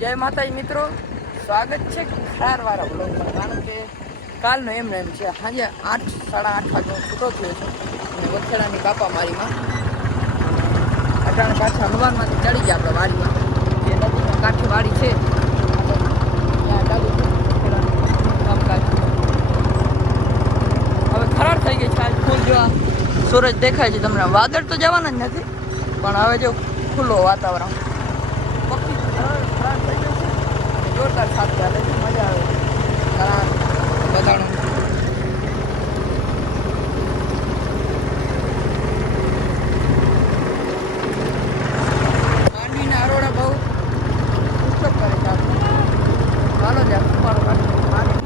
જય માતાજી મિત્રો. સ્વાગત છે ખારવાળા બ્લોગમાં કારણ કે કાલનો એમ એમ છે. સાંજે આઠ, સાડા આઠ વાગે છૂટો થયો છું. અને વખેડાની કાપા મારીમાં. અટાણે પાછા હનુમાનમાંથી ચડી ગયા આપણે વાડીમાં. જે નદીમાં કાંઠે વાડી છે. હવે ખરાબ થઈ ગઈ છે આજ ફૂલ જોવા સૂરજ દેખાય છે તમને. વાદળ તો જવાના જ નથી. પણ હવે જો ખુલ્લો વાતાવરણ. પક્ષી ખરાબ થઈ ગયું છે અને જોરદાર સાથ ચાલે છે મજા આવે છે આપણે ચાલો જ ઉપાડો કાઢી માંડવી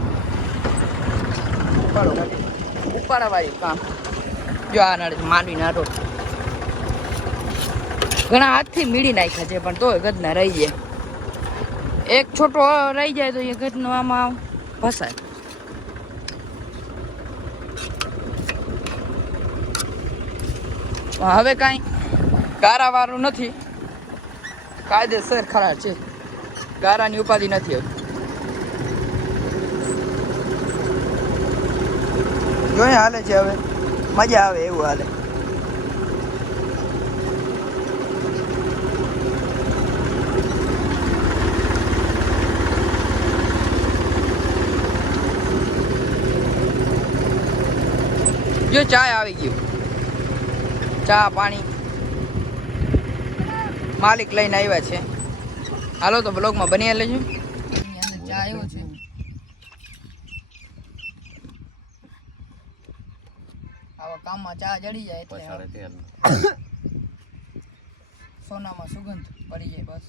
ઉપાડો કાઢી ઉપાડાવાળી કામ જો આ નડે માંડવીના રોડ ઘણા હાથથી મીડી નાખ્યા છે, પણ તોય ગદના રહી જાય એક છોટો રહી જાય તો એ ગદનો આમાં પણ હવે કાંઈ ગારાવાળું નથી. કાયદેસર ખરા છે. ગારાની ઉપાધિ નથી હવે. જોઈએ હાલે છે હવે. મજા આવે એવું હાલે. જો ચા આવી ગયું. ચા પાણી. માલિક લઈને આવ્યા છે. હાલો તો બ્લોગમાં બની લેજો. ચા આવ્યો છે આવા કામમાં ચા જડી જાય એટલે સોનામાં સુગંધ પડી જાય બસ.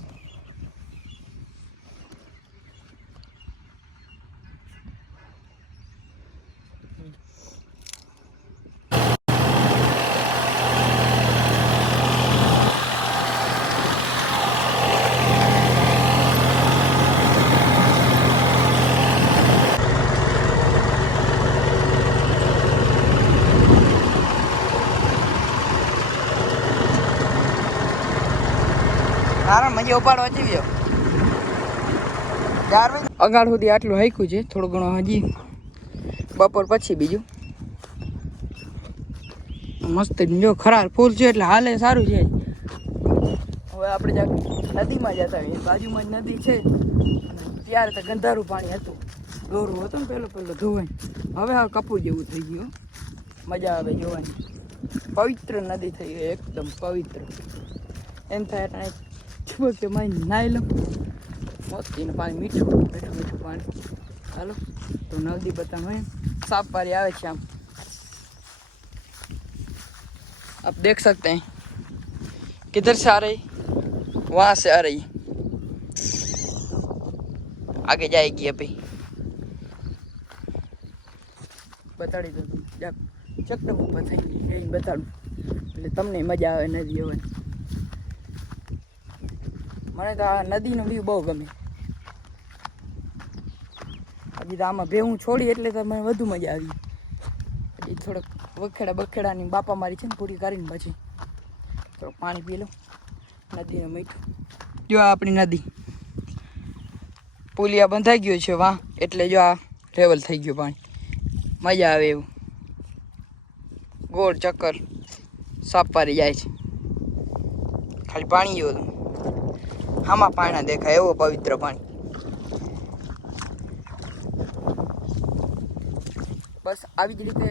કારણ મજે ઉપાડો હજી ગયો. અગાડ સુધી આટલું હાઈકું છે થોડું ઘણું હજી બપોર પછી બીજું. મસ્ત જો ખરાર ફૂલ છે એટલે હાલે સારું છે. હવે આપણે જ્યાં નદીમાં જતા હોઈએ બાજુમાં જ નદી છે. ત્યારે તો ગંધારું પાણી હતું. દોરું હતું ને પહેલું પહેલું ધોવાય હવે હવે કપૂર જેવું થઈ ગયું મજા આવે જોવાની. પવિત્ર નદી થઈ ગઈ એકદમ પવિત્ર. એમ થાય એટલે ચૂક કે મારી નાઈ લઉં મસ્તીનું પાણી મીઠું મીઠું મીઠું પાણી ચાલો તો નદી બતાવો એમ साफ पारी आवे છે આમ आप देख सकते हैं किधर से आ रही वहाँ से आ रही आगे जाएगी अभी બતાડી દઉં જાક ચકડમ ઉપર થઈ ગઈ એ બતાડું એટલે તમને મજા આવે નદી જોવાની મને તો આ નદીનો વ્યૂ બહુ ગમે. હજી તો આમાં ભેહું છોડી એટલે તો મને વધુ મજા આવી. પછી થોડોક વખેડા બખેડાની બાપા મારી છે ને પૂરી કરીને પછી થોડુંક પાણી પી લઉં. નદીનું મીઠું. જો આપણી નદી. પુલિયા બંધાઈ ગયો છે વાહ. એટલે જો આ લેવલ થઈ ગયું પાણી. મજા આવે એવું. ગોળ ચક્કર. સાપારી જાય છે. ખાલી પાણી જેવું આમાં પાણા દેખાય, એવો પવિત્ર પાણી. બસ આવી જ રીતે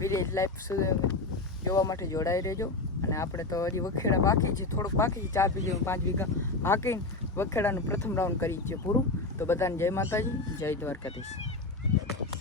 વિલેજ લાઈફ જોવા માટે જોડાઈ રહેજો. અને આપણે તો હજી વખેડા બાકી છે, થોડુંક બાકી છે, ચાર વીઘા પાંચ વીઘા હાકીને વખેડાનું પ્રથમ રાઉન્ડ કરી છે પૂરું. તો બધાને જય માતાજી, જય દ્વારકાધીશ.